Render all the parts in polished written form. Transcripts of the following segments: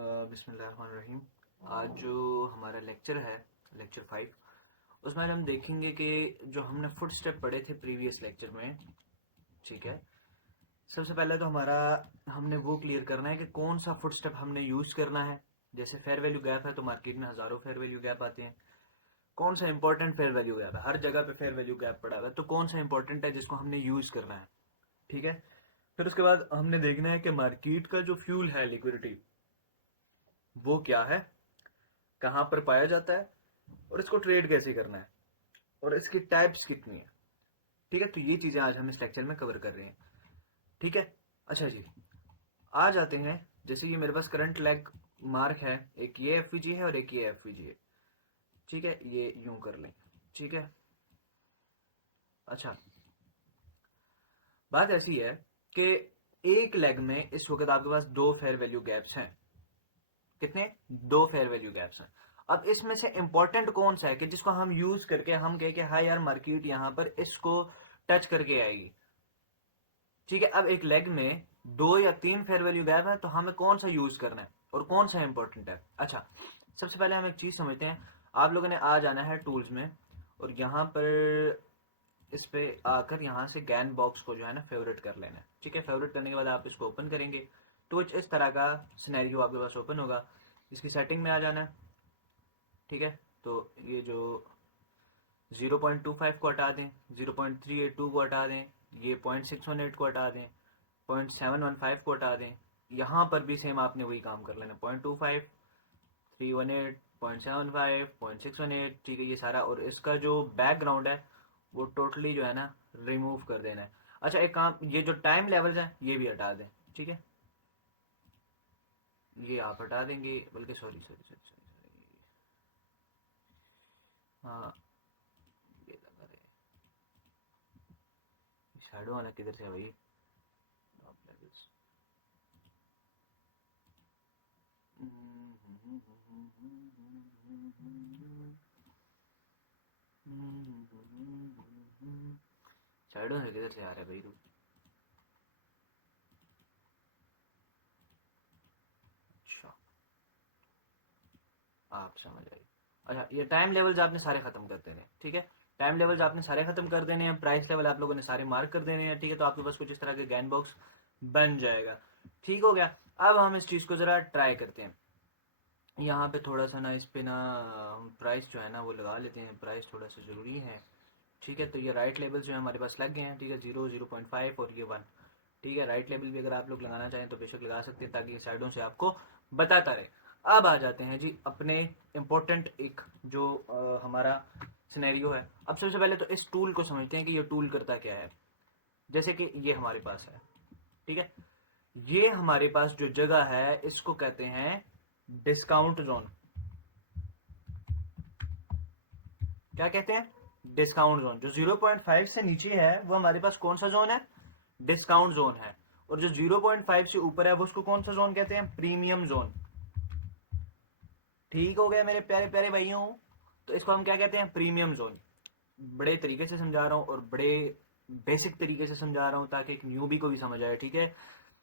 बिस्मिल्लाहिर्रहमानिर्रहीम। आज जो हमारा लेक्चर है, लेक्चर 5, उसमें हम देखेंगे कि जो हमने फुट स्टेप पढ़े थे प्रीवियस लेक्चर में, ठीक है। सबसे पहले तो हमने वो क्लियर करना है कि कौन सा फुट स्टेप हमने यूज करना है। जैसे फेयर वैल्यू गैप है तो मार्केट में हजारों फेयर वैल्यू गैप आते हैं। कौन सा इंपॉर्टेंट फेयर वैल्यू गैप है, हर जगह पे फेयर वैल्यू गैप पड़ा हुआ है, तो कौन सा इंपॉर्टेंट है जिसको हमने यूज करना है, ठीक है। फिर उसके बाद हमने देखना है कि मार्केट का जो फ्यूल है, लिक्विडिटी, वो क्या है, कहाँ पर पाया जाता है और इसको ट्रेड कैसे करना है और इसकी टाइप्स कितनी है, ठीक है। तो ये चीजें आज हम इस लेक्चर में कवर कर रहे हैं, ठीक है। अच्छा जी, आ जाते हैं। जैसे ये मेरे पास करंट लेग मार्क है, एक ये एफवीजी है और एक ये एफवीजी है, ठीक है। ये यूं कर लें, ठीक है। अच्छा, बात ऐसी है कि एक लेग में इस वक्त आपके पास दो फेयर वैल्यू गैप्स हैं। कितने? दो फेयर वैल्यू गैप्स हैं। अब इसमें से इंपॉर्टेंट कौन सा है कि जिसको हम यूज करके हम कहें कि हाँ यार मार्केट यहां पर इसको टच करके आएगी, ठीक है। अब एक लेग में दो या तीन फेयर वैल्यू गैप है, तो हमें कौन सा यूज करना है और कौन सा इंपॉर्टेंट है। अच्छा, सबसे पहले हम एक चीज समझते हैं। आप लोगों ने आ जाना है टूल्स में और यहां पर इस पे आकर यहां से गैन बॉक्स को जो है ना फेवरेट कर लेना है, ठीक है। फेवरेट करने के बाद आप इसको ओपन करेंगे तो कुछ इस तरह का सिनेरियो आपके पास ओपन होगा। इसकी सेटिंग में आ जाना है, ठीक है। तो ये जो 0.25 को हटा दें, 0.382 को हटा दें, ये 0.618 को हटा दें, 0.715 को हटा दें। यहाँ पर भी सेम आपने वही काम कर लेना, 0.25, 318, 0.75, 0.618, ठीक है, ये सारा। और इसका जो बैकग्राउंड है वो टोटली जो है ना रिमूव कर देना है। अच्छा, एक काम, ये जो टाइम लेवल्स हैं ये भी हटा दें, ठीक है। ये आप हटा देंगे, बल्कि सॉरी सॉरी सॉरी सॉरी, हाँ, ये लगा रहे शैडो वाला किधर से है भाई। शैडो से किधर से आ रहा है भाई तू। अच्छा, आप समझ आए। अच्छा, ये टाइम लेवल्स आपने सारे खत्म कर देने हैं, ठीक है। टाइम लेवल्स आपने सारे खत्म कर देने हैं, प्राइस लेवल आप लोगों ने सारे मार्क कर देने हैं, ठीक है। तो आपके पास कुछ इस तरह के गैन बॉक्स बन जाएगा, ठीक हो गया। अब हम इस चीज को जरा ट्राई करते हैं। यहाँ पे थोड़ा सा ना इस पे ना प्राइस जो है ना वो लगा लेते हैं, प्राइस थोड़ा सा जरूरी है, ठीक है। तो ये राइट लेवल जो है हमारे पास लग गए हैं, ठीक है, 0, 0.5 और ये 1, ठीक है। राइट लेवल भी अगर आप लोग लगाना चाहें तो बेशक लगा सकते हैं, ताकि ये साइडों से आपको बताता रहे। अब आ जाते हैं जी अपने इम्पोर्टेंट एक जो हमारा सिनेरियो है। अब सबसे पहले तो इस टूल को समझते हैं कि ये टूल करता क्या है। जैसे कि ये हमारे पास है, ठीक है। ये हमारे पास जो जगह है इसको कहते हैं डिस्काउंट जोन। क्या कहते हैं? Discount zone. जो 0.5 से नीचे है वो हमारे पास कौन सा जोन है? डिस्काउंट जोन है। और जो 0.5 से ऊपर है वो उसको कौन सा जोन कहते हैं? Premium zone. ठीक हो गया मेरे प्यारे प्यारे भाइयों। तो इसको हम क्या कहते हैं? Premium zone. बड़े तरीके से समझा रहा हूं और बड़े बेसिक तरीके से समझा रहा हूं ताकि एक न्यूबी को भी समझ आए, ठीक है।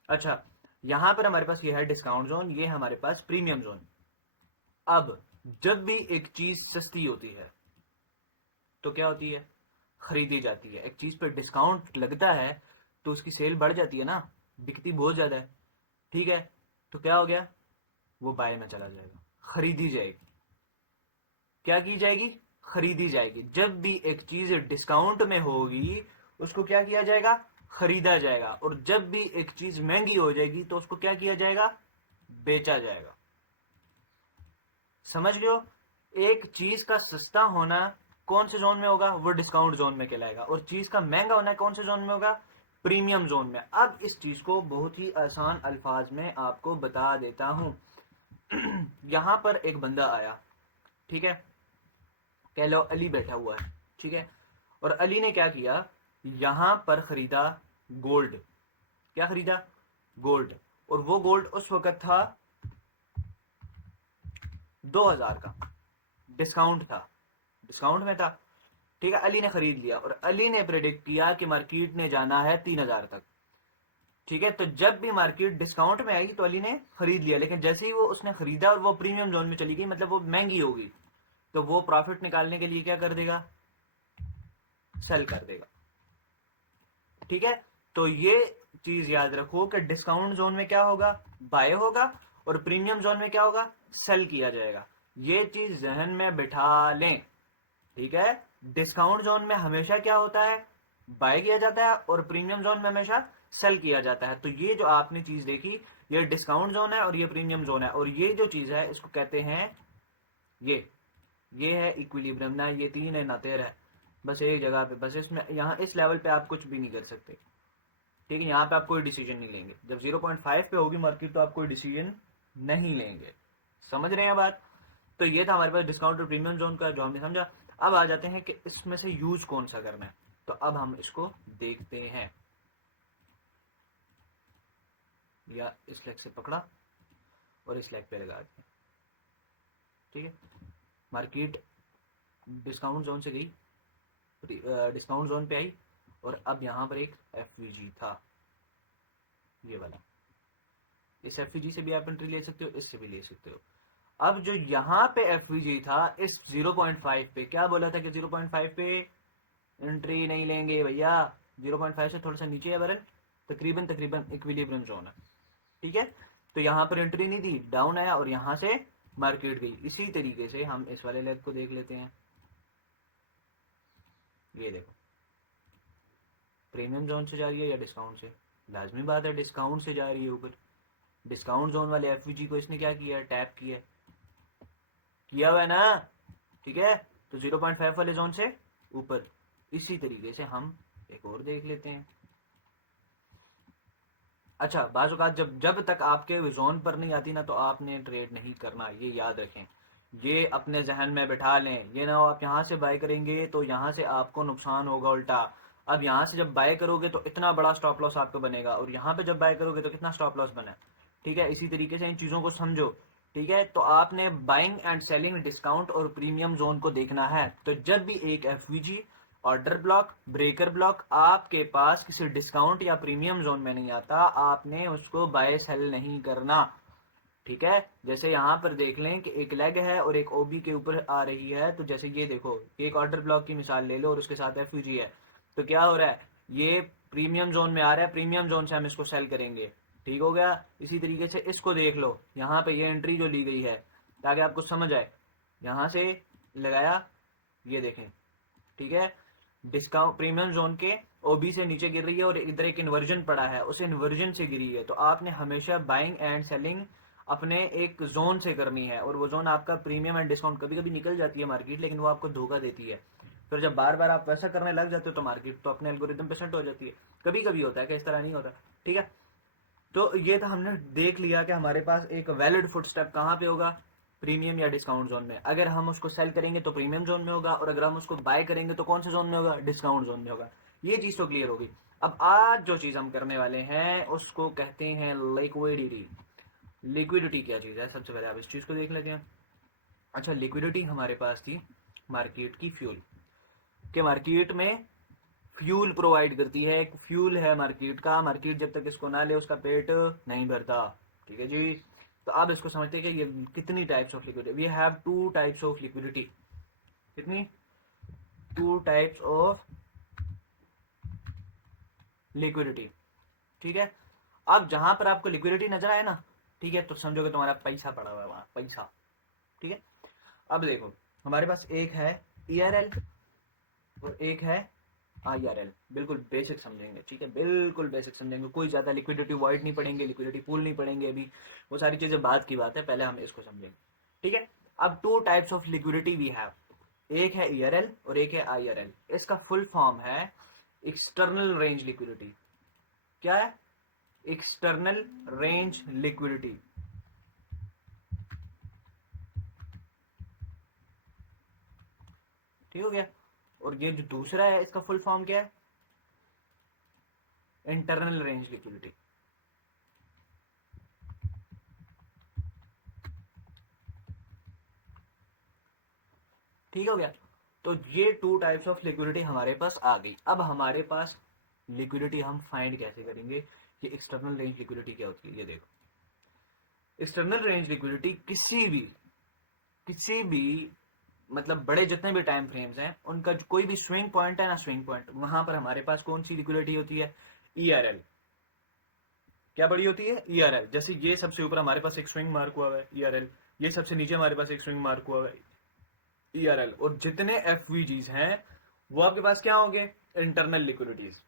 अच्छा, यहां पर हमारे पास ये है डिस्काउंट जोन, ये हमारे पास प्रीमियम जोन। अब जब भी एक चीज सस्ती होती है तो क्या होती है? खरीदी जाती है। एक चीज पर डिस्काउंट लगता है तो उसकी सेल बढ़ जाती है ना, बिकती बहुत ज्यादा है, ठीक है। तो क्या हो गया? वो बाय में चला जाएगा, खरीदी जाएगी। क्या की जाएगी? खरीदी जाएगी। जब भी एक चीज डिस्काउंट में होगी उसको क्या किया जाएगा? खरीदा जाएगा। और जब भी एक चीज महंगी हो जाएगी तो उसको क्या किया जाएगा? बेचा जाएगा। समझ लो, एक चीज का सस्ता होना कौन से जोन में होगा? वो डिस्काउंट जोन में कहलाएगा। और चीज का महंगा होना कौन से जोन में होगा? प्रीमियम जोन में। अब इस चीज को बहुत ही आसान अल्फाज में आपको बता देता हूं। यहां पर एक बंदा आया, ठीक है, कह लो अली बैठा हुआ है, ठीक है। और अली ने क्या किया? यहां पर खरीदा गोल्ड। क्या खरीदा? गोल्ड। और वो गोल्ड उस वक्त था 2000 का, डिस्काउंट था, डिस्काउंट में था, ठीक है। अली ने खरीद लिया और अली ने प्रेडिक्ट किया कि मार्केट ने जाना है 3000 तक। ठीक है, तो जब भी मार्केट डिस्काउंट में आई तो अली ने खरीद लिया, लेकिन जैसे ही वो उसने खरीदा और वो प्रीमियम जोन में चली गई, मतलब वो महंगी होगी, तो वो प्रॉफिट निकालने के लिए क्या कर देगा, सेल कर देगा। ठीक है, तो ये चीज याद रखो कि डिस्काउंट जोन में क्या होगा, बाय होगा, और प्रीमियम जोन में क्या होगा, सेल किया जाएगा। ये चीज जहन में बिठा लें। ठीक है, डिस्काउंट जोन में हमेशा क्या होता है, बाय किया जाता है, और प्रीमियम जोन में हमेशा सेल किया जाता है। तो ये जो आपने चीज देखी, ये डिस्काउंट जोन है और ये प्रीमियम जोन है, और ये जो चीज है इसको कहते हैं, ये है इक्विलिब्रियम। ना ये तीन है ना तेरह है, बस एक जगह पे, बस इसमें यहाँ इस लेवल पे आप कुछ भी नहीं कर सकते। ठीक है, यहाँ पे आप कोई डिसीजन नहीं लेंगे। जब 0.5 पे होगी मार्केट तो आप कोई डिसीजन नहीं लेंगे। समझ रहे हैं बात? तो ये था हमारे पास डिस्काउंट और प्रीमियम जोन का जो हमने समझा। अब आ जाते हैं कि इसमें से यूज कौन सा करना है, तो अब हम इसको देखते हैं। या इस लेग से पकड़ा और इस लेग पे लगा दिया। ठीक है, मार्केट डिस्काउंट जोन से गई, डिस्काउंट जोन पे आई, और अब यहां पर एक एफवीजी था, ये वाला। इस एफवीजी से भी आप एंट्री ले सकते हो, इससे भी ले सकते हो। अब जो यहाँ पे एफवीजी था, इस 0.5 पे क्या बोला था कि 0.5 पे एंट्री नहीं लेंगे भैया, 0.5 से थोड़ा सा नीचे है बरन, तकरीबन तकरीबन इक्विलिब्रियम जोन है। ठीक है, तो यहाँ पर एंट्री नहीं दी, डाउन आया और यहाँ से मार्केट गई। इसी तरीके से हम इस वाले लेग को देख लेते हैं। ये देखो, प्रीमियम जोन से जा रही है या डिस्काउंट से, लाजमी बात है डिस्काउंट से जा रही है ऊपर। डिस्काउंट जोन वाले एफवीजी को इसने क्या किया, टैप किया हुआ है ना। ठीक है, तो 0.5 वाले जोन से ऊपर। इसी तरीके से हम एक और देख लेते हैं। अच्छा, बाज़ औक़ात जब तक आपके जोन पर नहीं आती ना, तो आपने ट्रेड नहीं करना, ये याद रखें। ये अपने जहन में बैठा लें। ये ना हो आप यहाँ से बाय करेंगे तो यहाँ से आपको नुकसान होगा उल्टा। अब यहाँ से जब बाय करोगे तो इतना बड़ा स्टॉप लॉस आपको बनेगा, और यहाँ पे जब बाय करोगे तो कितना स्टॉप लॉस बना। ठीक है, इसी तरीके से इन चीज़ों को समझो। ठीक है, तो आपने बाइंग एंड सेलिंग डिस्काउंट और प्रीमियम जोन को देखना है। तो जब भी एक FVG, order block, breaker block आपके पास किसी डिस्काउंट या प्रीमियम जोन में नहीं आता, आपने उसको बाय सेल नहीं करना। ठीक है, जैसे यहाँ पर देख लें कि एक लेग है और एक ओबी के ऊपर आ रही है, तो जैसे ये देखो, एक ऑर्डर ब्लॉक की मिसाल ले लो और उसके साथ एफयूजी है, तो क्या हो रहा है, ये प्रीमियम जोन में आ रहा है, प्रीमियम जोन से हम इसको सेल करेंगे। ठीक हो गया। इसी तरीके से इसको देख लो, यहाँ पे ये एंट्री जो ली गई है, ताकि आपको समझ आए, यहाँ से लगाया, ये देखें। ठीक है, डिस्काउंट प्रीमियम जोन के ओबी से नीचे गिर रही है और इधर एक इन्वर्जन पड़ा है, उस इन्वर्जन से गिरी है। तो आपने हमेशा बाइंग एंड सेलिंग अपने एक जोन से करनी है, और वो जोन आपका प्रीमियम एंड डिस्काउंट। कभी कभी निकल जाती है मार्केट, लेकिन वो आपको धोखा देती है। फिर जब बार बार आप वैसा करने लग जाते हो तो मार्केट तो अपने एल्गोरिथम पे सेट हो जाती है। कभी कभी होता है कि इस तरह नहीं होता। ठीक है, तो ये तो हमने देख लिया कि हमारे पास एक वैलिड फुटस्टेप कहाँ पे होगा, प्रीमियम या डिस्काउंट जोन में। अगर हम उसको सेल करेंगे तो प्रीमियम जोन में होगा, और अगर हम उसको बाय करेंगे तो कौन से जोन में होगा, डिस्काउंट जोन में होगा। ये चीज तो क्लियर होगी। अब आज जो चीज हम करने वाले हैं उसको कहते हैं लिक्विडिटी। लिक्विडिटी क्या चीज है, सबसे पहले आप इस चीज को देख लेते हैं। अच्छा, लिक्विडिटी हमारे पास थी मार्केट की फ्यूल, के मार्केट में फ्यूल प्रोवाइड करती है। एक फ्यूल है मार्केट का, मार्केट जब तक इसको ना ले उसका पेट नहीं भरता। ठीक है जी, तो आप इसको समझते हैं कि ये कितनी types of liquidity, we have two types of liquidity. कितनी, टू टाइप्स ऑफ लिक्विडिटी। ठीक है, अब जहां पर आपको लिक्विडिटी नजर आए ना, ठीक है, तो समझो कि तुम्हारा पैसा पड़ा हुआ है वहां, पैसा। ठीक है, अब देखो, हमारे पास एक है ईआरएल और एक है आईआरएल। बिल्कुल बेसिक समझेंगे, ठीक है, बिल्कुल बेसिक समझेंगे, कोई ज्यादा लिक्विडिटी वॉइड नहीं पढ़ेंगे, लिक्विडिटी पूल नहीं पढ़ेंगे अभी, वो सारी चीजें बाद की बात है, पहले हम इसको समझेंगे। ठीक है, अब two types of liquidity we have, एक है ईआरएल और एक है आईआरएल। इसका फुल फॉर्म है एक्सटर्नल रेंज लिक्विडिटी। क्या है, एक्सटर्नल रेंज लिक्विडिटी। ठीक हो गया। और ये जो दूसरा है इसका फुल फॉर्म क्या है, इंटरनल रेंज लिक्विडिटी। ठीक हो गया। तो ये टू टाइप्स ऑफ लिक्विडिटी हमारे पास आ गई। अब हमारे पास लिक्विडिटी हम फाइंड कैसे करेंगे, कि एक्सटर्नल रेंज लिक्विडिटी क्या होती है। ये देखो, एक्सटर्नल रेंज लिक्विडिटी किसी भी मतलब बड़े जितने भी टाइम फ्रेम्स हैं उनका जो कोई भी स्विंग पॉइंट है ना, स्विंग पॉइंट, वहां पर हमारे पास कौन सी लिक्विडिटी होती है, ईआरएल। क्या बड़ी होती है, ईआरएल। जैसे ये सबसे ऊपर हमारे पास एक स्विंग मार्क हुआ है ईआरएल, ये सबसे नीचे हमारे पास एक स्विंग मार्क हुआ है ईआरएल, और जितने एफवीजीज हैं वो आपके पास क्या होंगे, इंटरनल लिक्विडिटीज।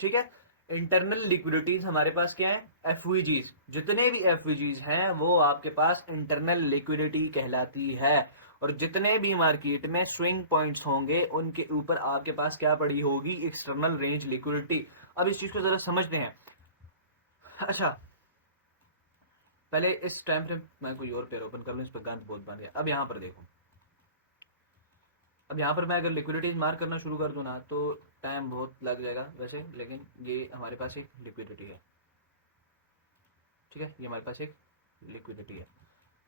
ठीक है, इंटरनल लिक्विडिटीज हमारे पास क्या है, एफवीजीज। जितने भी एफवीजीज हैं वो आपके पास इंटरनल लिक्विडिटी कहलाती है। और जितने भी मार्केट में स्विंग पॉइंट्स होंगे उनके ऊपर आपके पास क्या पड़ी होगी, एक्सटर्नल रेंज लिक्विडिटी। अब इस चीज को जरा समझते हैं। अच्छा, पहले इस टाइम फ्रेम मैं कोई और पेयर ओपन कर लूं, इस पर गंद बहुत बन गया। अब यहां पर देखो, अब यहाँ पर मैं अगर लिक्विडिटीज मार्क करना शुरू कर दूं ना तो टाइम बहुत लग जाएगा वैसे, लेकिन ये हमारे पास एक लिक्विडिटी है। ठीक है, ये हमारे पास एक लिक्विडिटी है।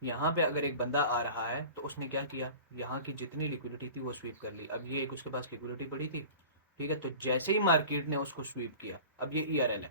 यहाँ पे अगर एक बंदा आ रहा है तो उसने क्या किया, यहाँ की जितनी लिक्विडिटी थी वो स्वीप कर ली। अब ये एक उसके पास लिक्विडिटी पड़ी थी, ठीक है, तो जैसे ही मार्केट ने उसको स्वीप किया, अब ये ईआरएल है,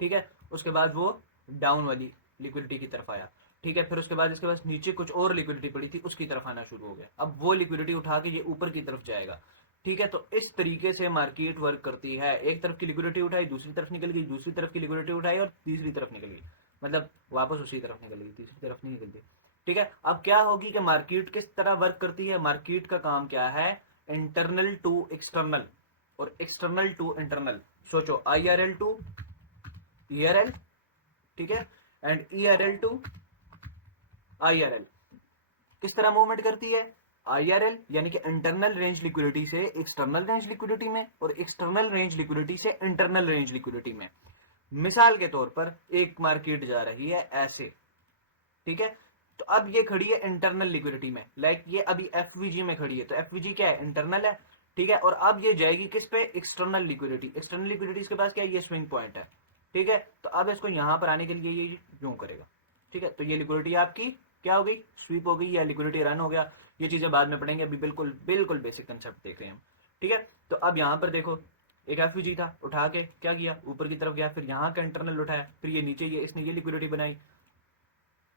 ठीक है, उसके बाद वो डाउन वाली लिक्विडिटी की तरफ आया, ठीक है, फिर उसके बाद इसके पास नीचे कुछ और लिक्विडिटी पड़ी थी उसकी तरफ आना शुरू हो गया। अब वो लिक्विडिटी उठा के ये ऊपर की तरफ जाएगा। ठीक है, तो इस तरीके से मार्केट वर्क करती है। एक तरफ की लिक्विडिटी उठाई, दूसरी तरफ निकल गई, दूसरी तरफ की लिक्विडिटी उठाई और तीसरी तरफ निकल गई, मतलब वापस उसी तरफ निकल गई, तीसरी तरफ नहीं निकलती। ठीक है, अब क्या होगी कि मार्केट किस तरह वर्क करती है, मार्केट का काम क्या है, इंटरनल टू एक्सटर्नल और एक्सटर्नल टू इंटरनल। सोचो, IRL टू ERL, ठीक है, एंड ERL टू IRL। किस तरह मूवमेंट करती है, IRL यानी कि इंटरनल रेंज लिक्विडिटी से एक्सटर्नल रेंज लिक्विडिटी में, और एक्सटर्नल रेंज लिक्विडिटी से इंटरनल रेंज लिक्विडिटी में। मिसाल के तौर पर एक मार्केट जा रही है ऐसे, ठीक है, तो अब ये खड़ी है इंटरनल लिक्विडिटी में, लाइक ये अभी एफवीजी में खड़ी है, तो एफवीजी क्या है, इंटरनल है, ठीक है, और अब ये जाएगी किस पे, एक्सटर्नल लिक्विडिटी। एक्सटर्नल लिक्विडिटी के पास क्या है, ये स्विंग पॉइंट है, ठीक है, तो अब इसको यहां पर आने के लिए ये यूं करेगा। ठीक है, तो ये लिक्विडिटी आपकी क्या हो गई, स्वीप हो गई या लिक्विडिटी रन हो गया। ये चीजें बाद में पढ़ेंगे, अभी बिल्कुल बिल्कुल बेसिक कंसेप्ट देख रहे हैं हम। ठीक है, तो अब यहां पर देखो, एक एफवीजी था, उठा के क्या किया, ऊपर की तरफ गया, फिर यहाँ का इंटरनल उठाया, फिर ये नीचे ये इसने ये लिक्विडिटी बनाई।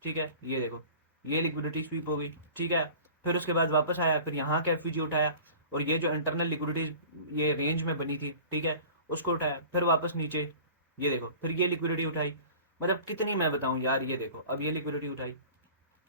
ठीक है, ये देखो, ये लिक्विडिटी स्वीप हो गई। ठीक है, फिर उसके बाद वापस आया, फिर यहाँ का एफवीजी उठाया, और ये जो इंटरनल लिक्विडिटी ये रेंज में बनी थी, ठीक है, उसको उठाया, फिर वापस नीचे, ये देखो, फिर ये लिक्विडिटी उठाई। मतलब कितनी मैं बताऊं यार, ये देखो, अब ये लिक्विडिटी उठाई,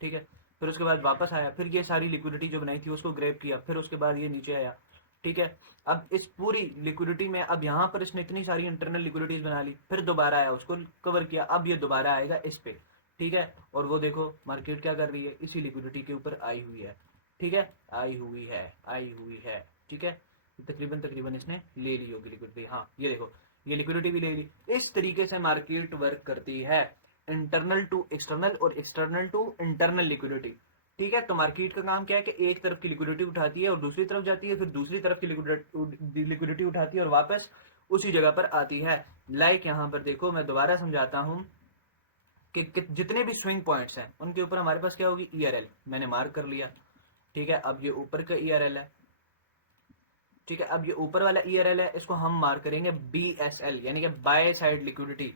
ठीक है, फिर उसके बाद वापस आया, फिर ये सारी लिक्विडिटी जो बनाई थी उसको ग्रैब किया, फिर उसके बाद ये नीचे आया। ठीक है, अब इस पूरी लिक्विडिटी में अब यहाँ पर इसने इतनी सारी इंटरनल लिक्विडिटीज बना ली, फिर दोबारा आया, उसको कवर किया, अब ये दोबारा आएगा इस पे। ठीक है, और वो देखो मार्केट क्या कर रही है, इसी लिक्विडिटी के ऊपर आई हुई है। ठीक है, आई हुई है। ठीक है, तकरीबन तकरीबन इसने ले ली होगी लिक्विडिटी। हाँ, ये देखो, ये लिक्विडिटी भी ले ली। इस तरीके से मार्केट वर्क करती है, इंटरनल टू एक्सटर्नल और एक्सटर्नल टू इंटरनल लिक्विडिटी। ठीक है, तो मार्केट का काम क्या है कि एक तरफ की लिक्विडिटी उठाती है और दूसरी तरफ जाती है, फिर दूसरी तरफ की लिक्विडिटी उठाती है और वापस उसी जगह पर आती है। लाइक यहां पर देखो, मैं दोबारा समझाता हूं कि जितने भी स्विंग पॉइंट्स हैं उनके ऊपर हमारे पास क्या होगी, ईआरएल। मैंने मार्क कर लिया। ठीक है, अब ये ऊपर का ईआरएल है। ठीक है, अब ये ऊपर वाला ईआरएल है, इसको हम मार्क करेंगे BSL यानी कि बाय साइड लिक्विडिटी।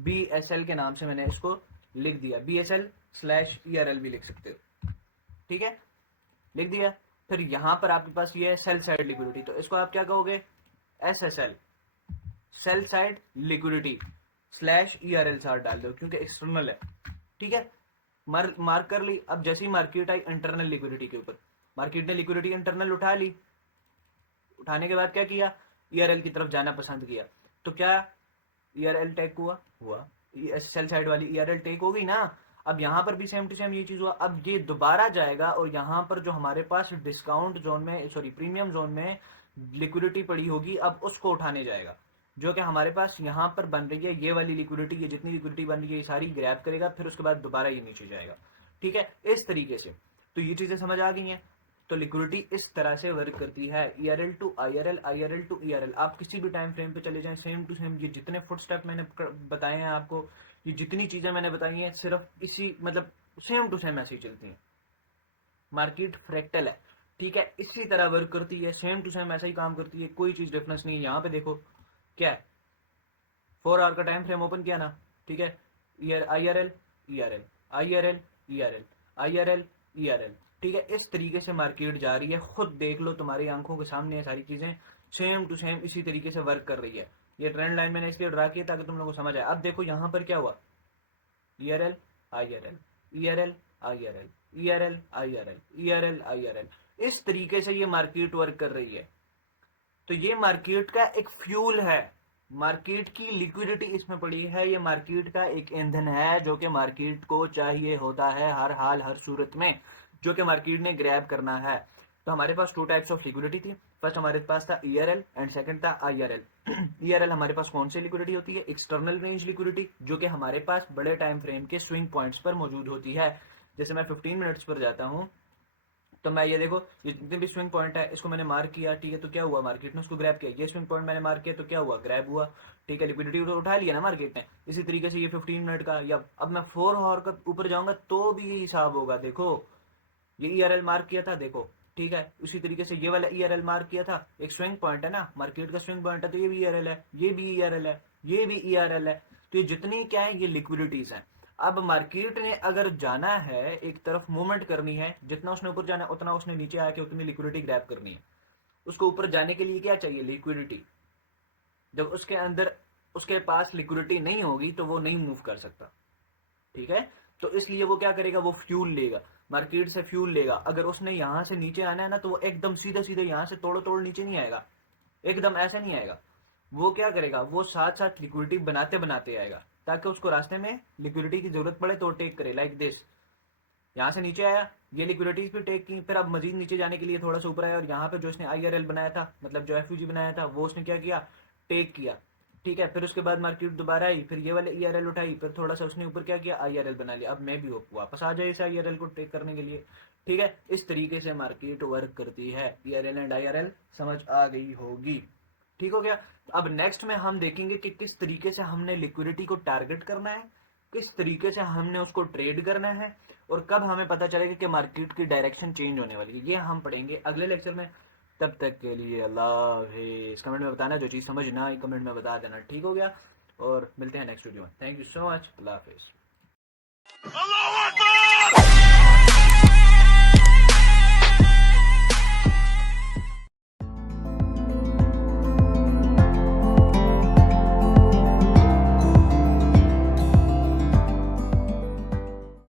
BSL के नाम से मैंने इसको लिख दिया, BSL/ERL भी लिख सकते हो। ठीक है, लिख दिया। फिर यहां पर आपके पास ये है सेल साइड लिक्विडिटी, तो इसको आप क्या कहोगे, SSL, sell side liquidity /ERL साथ डाल दो क्योंकि एक्सटर्नल है। ठीक है, मार्क कर ली। अब जैसे ही मार्केट आई इंटरनल लिक्विडिटी के ऊपर, मार्केट ने लिक्विडिटी इंटरनल उठा ली, उठाने के बाद क्या किया, ईआरएल की तरफ जाना पसंद किया, तो क्या ईआरएल टेक हुआ सेल साइड वाली ईआरएल टेक हो गई ना। अब यहां पर भी सेम टू सेम ये चीज हुआ। अब ये दोबारा जाएगा और यहां पर जो हमारे पास डिस्काउंट जोन में, सॉरी प्रीमियम जोन में लिक्विडिटी पड़ी होगी, अब उसको उठाने जाएगा, जो कि हमारे पास यहां पर बन रही है। ये वाली लिक्विडिटी, ये जितनी लिक्विडिटी बन रही है ये सारी ग्रैब करेगा, फिर उसके बाद दोबारा ये नीचे जाएगा। ठीक है, इस तरीके से। तो ये चीजें समझ आ गई हैं। तो लिक्विडिटी इस तरह से वर्क करती है, ERL to IRL, IRL to ERL। आप किसी भी टाइम फ्रेम पे चले जाएं, सेम टू सेम ये जितने फुटस्टेप मैंने बताए हैं आपको, ये जितनी चीजें मैंने बताई हैं, सिर्फ इसी मतलब सेम टू सेम ऐसी चलती हैं। मार्केट फ्रैक्टल है, ठीक है, इसी तरह वर्क करती है, सेम टू सेम ऐसा ही काम करती है, कोई चीज डिफरेंस नहीं है। यहाँ पे देखो क्या है, 4 आवर का टाइम फ्रेम ओपन किया ना, ठीक है, IRL ERL IRL ERL IRL ERL, ठीक है। इस तरीके से मार्केट जा रही है, खुद देख लो, तुम्हारी आंखों के सामने ये सारी चीजें सेम टू सेम इसी तरीके से वर्क कर रही है। ये ट्रेंड लाइन मैंने इसलिए ड्रा किया ताकि तुम लोगों को समझ आए। अब देखो यहाँ पर क्या हुआ, ERL IRL ERL IRL ERL IRL ERL IRL, इस तरीके से ये मार्केट वर्क कर रही है। तो ये मार्केट का एक फ्यूल है, मार्केट की लिक्विडिटी इसमें पड़ी है, ये मार्केट का एक ईंधन है जो कि मार्केट को चाहिए होता है हर हाल हर सूरत में, जो कि मार्केट ने ग्रैब करना है। तो हमारे पास 2 टाइप्स ऑफ लिक्विडिटी थी। फर्स्ट हमारे पास था ERL एंड सेकंड था IRL। ERL हमारे पास कौन सी लिक्विडिटी होती है, एक्सटर्नल रेंज लिक्विडिटी, जो कि हमारे पास बड़े टाइम फ्रेम के स्विंग पॉइंट्स पर मौजूद होती है। जैसे मैं 15 मिनट्स पर जाता हूँ, तो मैं ये देखो, ये जितने भी स्विंग पॉइंट है इसको मैंने मार्क किया, ठीक है, तो क्या हुआ, मार्केट ने उसको ग्रैब किया। ये स्विंग पॉइंट मैंने मार्क किया तो क्या हुआ, ग्रैब हुआ, ठीक है, लिक्विडिटी तो उठा लिया ना मार्केट ने। इसी तरीके से ये 15 मिनट का, या अब मैं 4 आवर का ऊपर जाऊंगा तो भी यही हिसाब होगा। देखो ये ERL मार्क किया था, देखो, ठीक है, उसी तरीके से ये वाला ERL मार्क किया था, एक स्विंग पॉइंट है ना, मार्केट का स्विंग पॉइंट है, तो ये भी ERL है, ये भी ERL है, ये भी ERL है। तो ये जितनी क्या है, ये लिक्विडिटीज है। अब मार्केट ने अगर जाना है, एक तरफ मूवमेंट करनी है, जितना उसने ऊपर जाना है उतना उसने नीचे आके उतनी लिक्विडिटी ग्रैब करनी है। उसको ऊपर जाने के लिए क्या चाहिए, लिक्विडिटी। जब उसके अंदर उसके पास लिक्विडिटी नहीं होगी तो वो नहीं मूव कर सकता, ठीक है। तो इसलिए वो क्या करेगा, वो फ्यूल लेगा, मार्केट से फ्यूल लेगा। अगर उसने यहां से नीचे आना है ना, तो वो एकदम सीधे सीधे यहां से तोड़ तोड़ नीचे नहीं आएगा, एकदम ऐसे नहीं आएगा। वो क्या करेगा, वो साथ साथ लिक्विडिटी बनाते बनाते आएगा, ताकि उसको रास्ते में लिक्विडिटी की जरूरत पड़े तो टेक करे, लाइक दिस। यहाँ से नीचे आया, ये लिक्विडिटीज भी टेक की, फिर अब मजीद नीचे जाने के लिए थोड़ा सा ऊपर आया, और यहाँ पे जो इसने IRL बनाया था, मतलब जो FUG बनाया था, वो उसने क्या किया, टेक किया, ठीक है। फिर उसके बाद मार्केट दोबारा आई, फिर ये वाले ERL उठाई, फिर थोड़ा सा उसने ऊपर क्या किया, IRL बना लिया। अब मैं भी वापस आ जाए इस IRL को टेक करने के लिए, ठीक है। इस तरीके से मार्केट वर्क करती है। ERL एंड IRL समझ आ गई होगी, ठीक हो गया। अब नेक्स्ट में हम देखेंगे कि किस तरीके से हमने लिक्विडिटी को टारगेट करना है, किस तरीके से हमने उसको ट्रेड करना है, और कब हमें पता चलेगा कि मार्केट की डायरेक्शन चेंज होने वाली है। ये हम पढ़ेंगे अगले लेक्चर में। तब तक के लिए अल्लाह हाफिज़। कमेंट में बताना, जो चीज़ समझ ना आई कमेंट में बता देना, ठीक हो गया। और मिलते हैं नेक्स्ट वीडियो में। थैंक यू सो मच, अल्लाह हाफिज़।